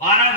12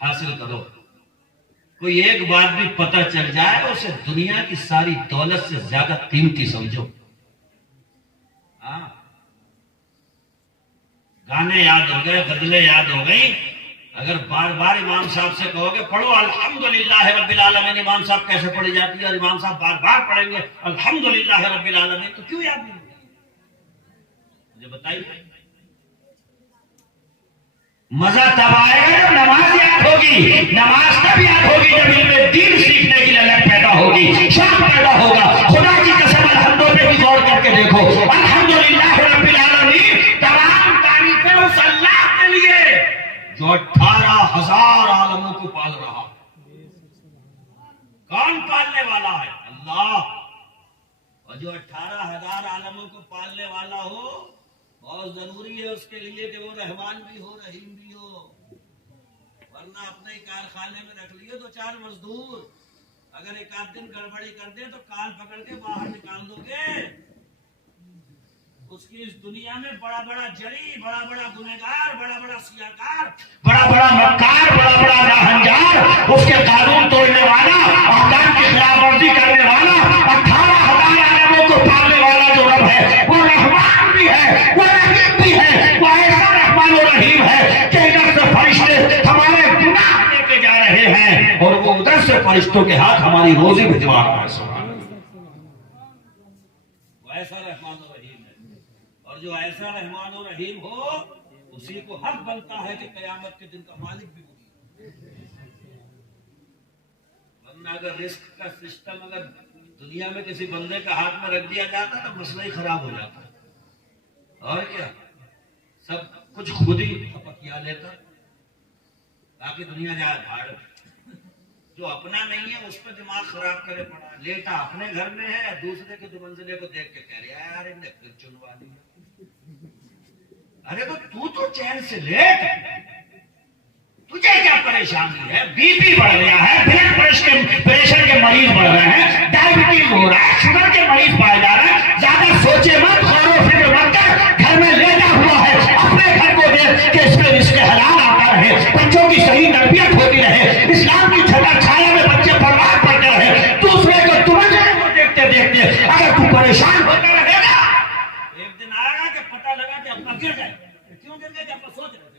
حاصل کرو. کوئی ایک بات بھی پتہ چل جائے اسے دنیا کی ساری دولت سے زیادہ قیمتی سمجھو. ہاں گانے یاد ہو گئے، غزلیں یاد ہو گئی، اگر بار بار امام صاحب سے کہو گے پڑھو الحمدللہ رب العالمین، امام صاحب کیسے پڑھی جاتی ہے، اور امام صاحب بار بار پڑھیں گے الحمدللہ رب العالمین، تو کیوں یاد نہیں ہوگی؟ مجھے بتائیے. مزہ تب آئے گا جب نماز یاد ہوگی. نماز تب یاد ہوگی جب علم دین سیکھنے کی لگن پیدا ہوگی، شوق پیدا ہوگا. خدا کی قسم الحمدوں پہ بھی غور کر کے دیکھو. الحمدللہ رب العالمین تمام تعریفیں اس اللہ کے لیے جو 18,000 عالموں کو پال رہا. کون پالنے والا ہے؟ اللہ. اور جو 18,000 عالموں کو پالنے والا ہو، بہت ضروری ہے اس کے لیے کہ وہ رحمان بھی ہو، رحیم بھی ہو. ورنہ اپنے ہی کارخانے میں رکھ لیے 2-4 مزدور، اگر ایک آدھ دن گڑبڑی کر دیں تو کان پکڑ کے باہر نکال دو گے. اس کی اس دنیا میں بڑا بڑا جری، بڑا بڑا گنہگار، بڑا بڑا سیاکار، بڑا بڑا مکار، بڑا بڑا راہنجار، اس کے قانون توڑنے والا، احکام کی خلاف ورزی کرنے والا، 18,000 عالموں کو پالنے والا جو رب ہے وہ رحمان بھی ہے، وہ رحیم بھی ہے. وہ ایسا رحمان و رحیم ہے کہ ادھر سے فرشتے ہمارے گناہ لے کے جا رہے ہیں اور وہ ادھر سے فرشتوں کے ہاتھ ہماری روزی بھجوا رہا ہے. وہ ایسا رحمان و رحیم ہے. اور جو ایسا رحمان و رحیم ہو اسی کو حق بنتا ہے کہ قیامت کے دن کا مالک بھی ہوگی. ورنہ اگر رزق کا سسٹم اگر دنیا میں کسی بندے کا ہاتھ میں رکھ دیا جاتا تو مسئلہ ہی خراب ہو جاتا. اور کیا سب کچھ خود ہی کیا لیتا تاکہ دنیا جائے بھاڑ. جو اپنا نہیں ہے اس پہ دماغ خراب کرے پڑا. لیتا اپنے گھر میں ہے، دوسرے کے 2 منزلے کو دیکھ کے کہہ رہا ہے یار انہیں پھر چنوا دیا. ارے تو چین سے لیٹ، تجھے کیا پریشانی ہے؟ بی پی بڑھ گیا ہے، بلڈ پریشر کے مریض بڑھ رہے ہیں، ڈائبٹیز ہو رہا ہے، شوگر کے مریض پائے جا رہے ہیں. زیادہ سوچے مت، غور و فکر مت کر. گھر میں لیٹا ہوا ہے، اپنے گھر کو دیکھ کہ اس میں رزق حلال آتا رہے، بچوں کی صحیح تربیت ہوتی رہے، اسلام کی چھٹا چھایا میں بچے پروار پڑھتے رہے. دوسرے کو تمجھے کو دیکھتے دیکھتے اگر تو پریشان ہوتا رہے گا، ایک دن آئے گا کہ پتہ لگا کہ اپنا گر جائے. کیوں گر گئے کہ اپنا سوچ رہے تھے؟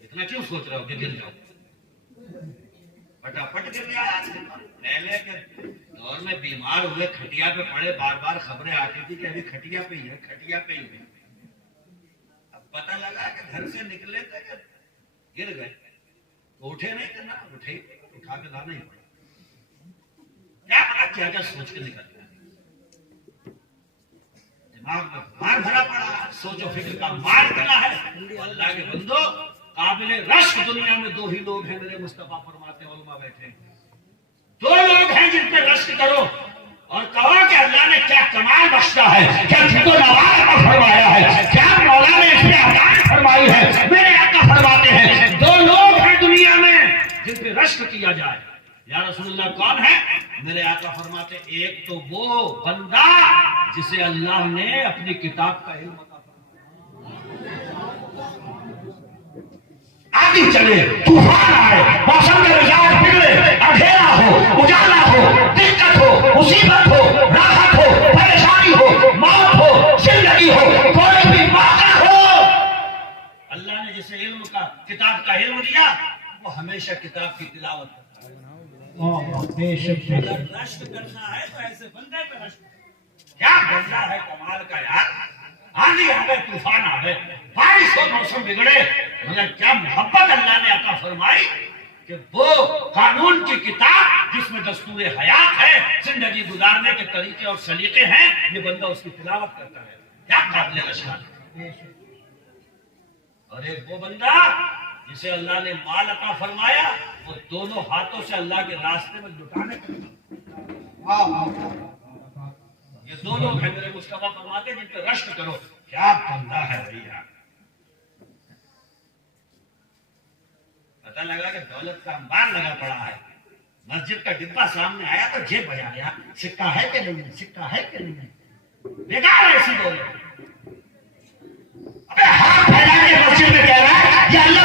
اتنا کیوں سوچ رہے ہو کہ گر جاؤ؟ پٹافٹ گر گیا. پہلے کے دور میں بیمار ہوئے کھٹیا پہ پڑے، بار بار خبریں آتی تھی کہ ابھی کھٹیا پہ ہی ہے، کھٹیا پہ ہی ہے. اب پتہ لگا کہ گھر سے نکلے تھے کہ گر گئے تو اٹھے نہیں تھے، نہ اٹھے اٹھا کے لانا ہی پڑا. کیا پتا کیا کیا سوچ کے نکل گیا. دماغ میں مار بھرا پڑا، سوچ و فکر کا مار بنا ہے. اللہ کے بندو قابل رشک دنیا میں 2 ہی لوگ ہیں، میرے مصطفیٰ فرماتے علماء بیٹھے ہیں. 2 لوگ ہیں جن پہ رشک کرو اور کہو کہ اللہ نے کیا کمال بخشا ہے، کیا جد و نوال عطا فرمایا ہے، کیا مولا نے اس پہ عطا فرمائی ہے. میرے آقا فرماتے ہیں 2 لوگ ہیں دنیا میں جن پہ رشک کیا جائے. یا رسول اللہ کون ہے؟ میرے آقا فرماتے ایک تو وہ بندہ جسے اللہ نے اپنی کتاب کا علم عطا فرمایا. آگے چلے، طوفان آئے، موسم میں مزاج بگڑے، اندھیرا ہو، اجالا ہو، دقت ہو، مصیبت ہو، راحت ہو، پریشانی ہو، موت ہو، زندگی ہو، کوئی بھی موقع ہو، اللہ نے جسے علم کا کتاب کا علم دیا وہ ہمیشہ کتاب کی تلاوت کرتا ہے. اگر رشک کرنا ہے تو ایسے بندے پہ رشک. کیا بندہ ہے کمال کا یار. آندھی آ گئے، طوفان آ گئے، بارش ہو، موسم بگڑے، مگر کیا محبت اللہ نے عطا فرمائی کہ وہ قانون کی کتاب جس میں دستور حیات ہے، زندگی گزارنے کے طریقے اور سلیقے ہیں، یہ بندہ اس کی تلاوت کرتا ہے. کیا قابل رشک. اور ایک وہ بندہ جسے اللہ نے مال عطا فرمایا، وہ دونوں ہاتھوں سے اللہ کے راستے میں لٹانے کا. یہ 2 لوگ ہیں میرے مصطفیٰ فرماتے جن پہ رشک کرو. کیا بندہ ہے بھیا. پتہ لگا کہ دولت کا انبار لگا پڑا ہے، مسجد کا ڈبہ سامنے آیا تو جیب بجایا، سکہ ہے کہ نہیں، سکہ ہے کہ نہیں. بیکار ایسی دولت. ابے ہاتھ پھیلا کے مسجد میں کہہ رہا ہے یا اللہ